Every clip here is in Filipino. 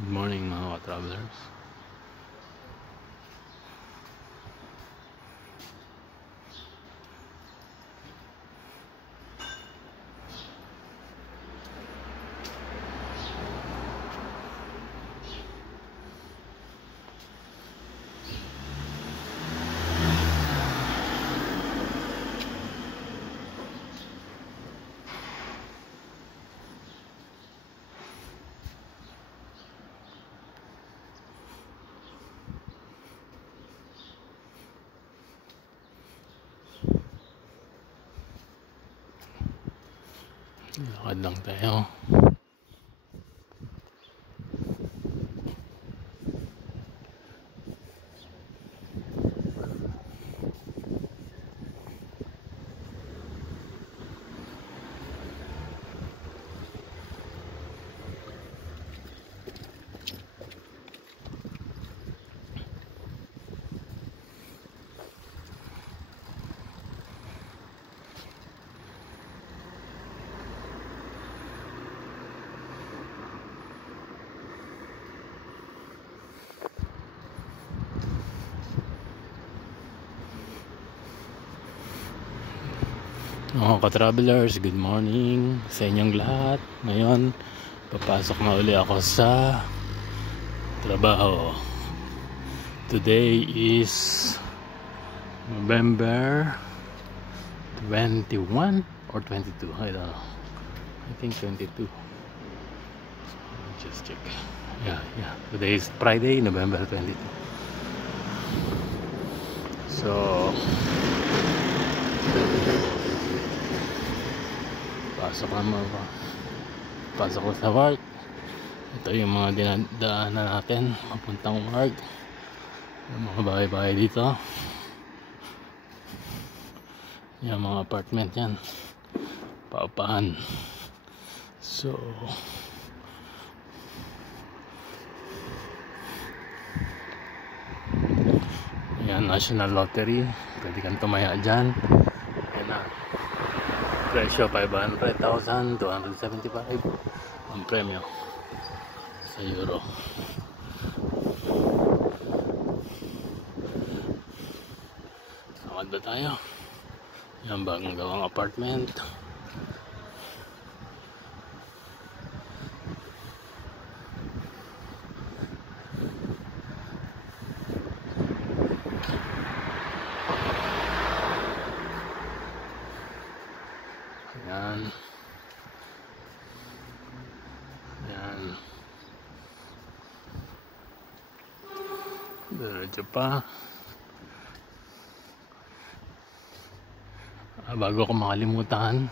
Good morning mga travelers. Lakad lang tayo. Mga ka-travelers, good morning sa inyong lahat. Ngayon, papasok na uli ako sa trabaho. Today is November 21 or 22. I don't know. I think 22. So, just check. Yeah. Today is Friday, November 22. So, pasok ko sa work. Ito yung mga dinadaanan natin papuntang work. Yung mga bahay-bahay dito, yung mga apartment yan, paupahan. So yan, National Lottery, pwede kang tumaya dyan. Yan na, presyo 500,275 ang premyo sa euro. Sangad ba tayo? Yan, bagong gawang apartment. Yan. Diretso pa. Bago ako makalimutan,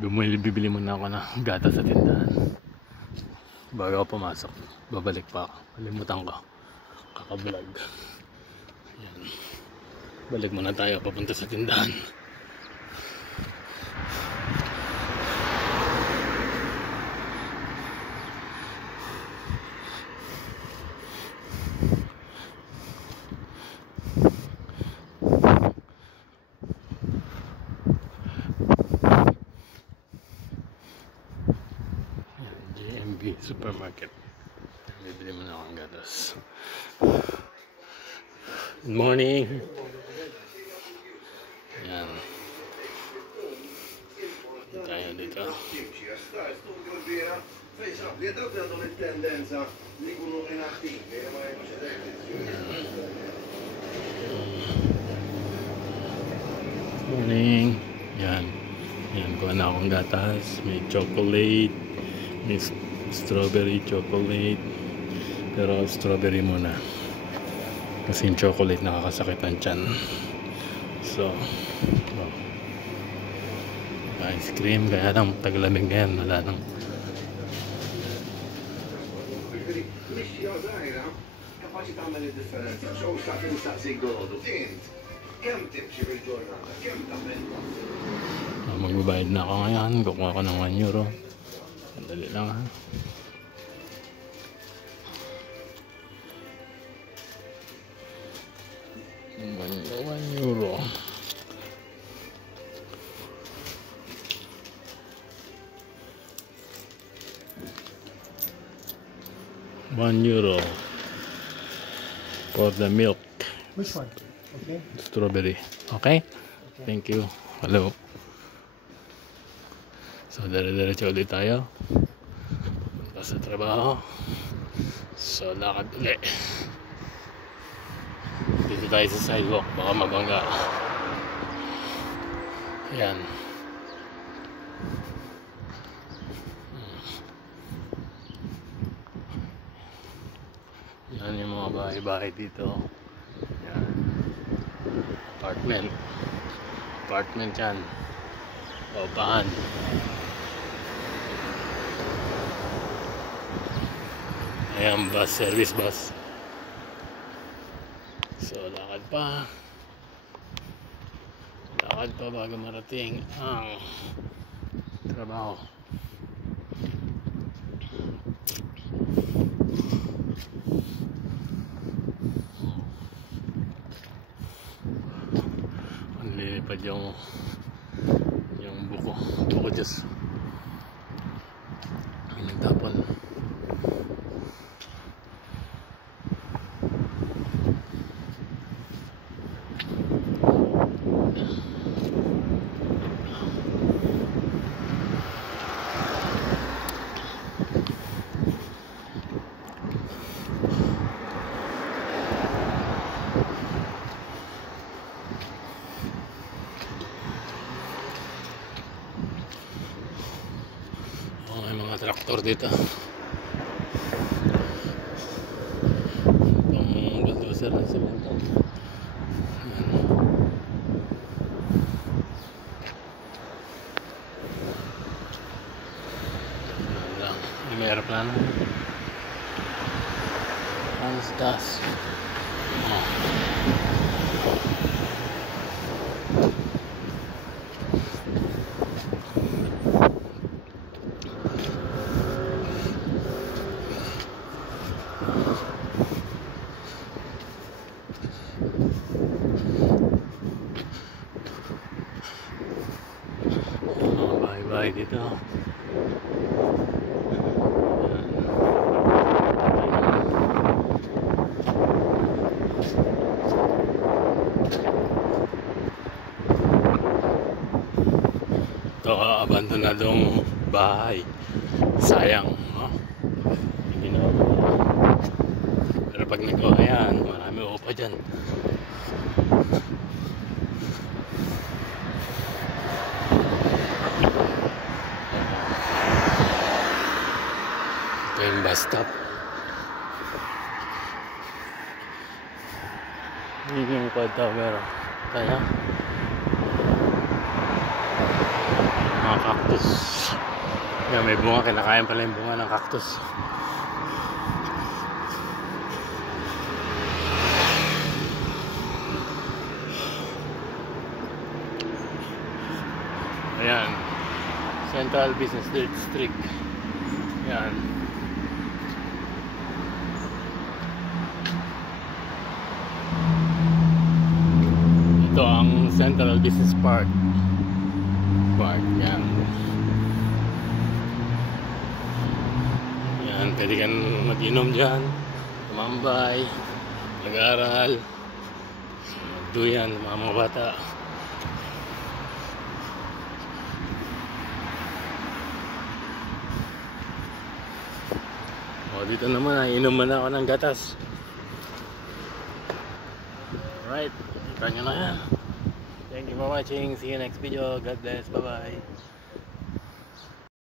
bibili muna ako ng gatas sa tindahan bago ako pumasok. Babalik pa ako, kalimutan ko, kakablog. Yan. Balik muna tayo papunta sa tindahan. Supermarket. Bibili mo na akong gatas. Good morning. Yan. Tayo dito. Morning. Yan. Yan, kuha na akong gatas. May chocolate. May strawberry chocolate, pero strawberry muna kasi yung chocolate nakakasakit ng tiyan. So ice cream, kaya lang taglamig ngayon, wala nang magbabayad na ako ngayon. Kukuha ko ng €1. Sandali lang ha. €1. €1 for the milk. Which one? Okay. Strawberry. Okay? Thank you. Hello. So, dire-diretso ulit tayo. Punta sa trabaho. So, lakad ulit. Dito tayo sa sidewalk. Baka mabangga. Ayan. Yan yung mga bahay-bahay dito. Yan. Apartment yan. Paupahan. Ayan, bus, service bus. So, lakad pa. Lakad pa bago marating ang trabaho. Ang lilipad yung buko Diyos. May nagtapon. May mga traktor dito. Pang bulldozer na semento. May aeroplano. Hans Das. Bahay-bahay dito. Ito, abandonadong bahay. Sayang, no? Hindi na. Pero pag nagawa yan, marami upa dyan. Ito yung bus stop. Hindi yung quad tower. Kaya mga cactus. Yan, may bunga. Kinakain pala yung bunga ng cactus. Ayan, Central Business District. Ayan. Ito ang Central Business Park. Yan. Yan, pwede kang mag-inom dyan, tumambay, mag-aral, magduyan, mga bata. O, dito naman ay inuman ako ng gatas. Alright, kita nyo na yan. Thank you for watching. See you next video. God bless. Bye-bye.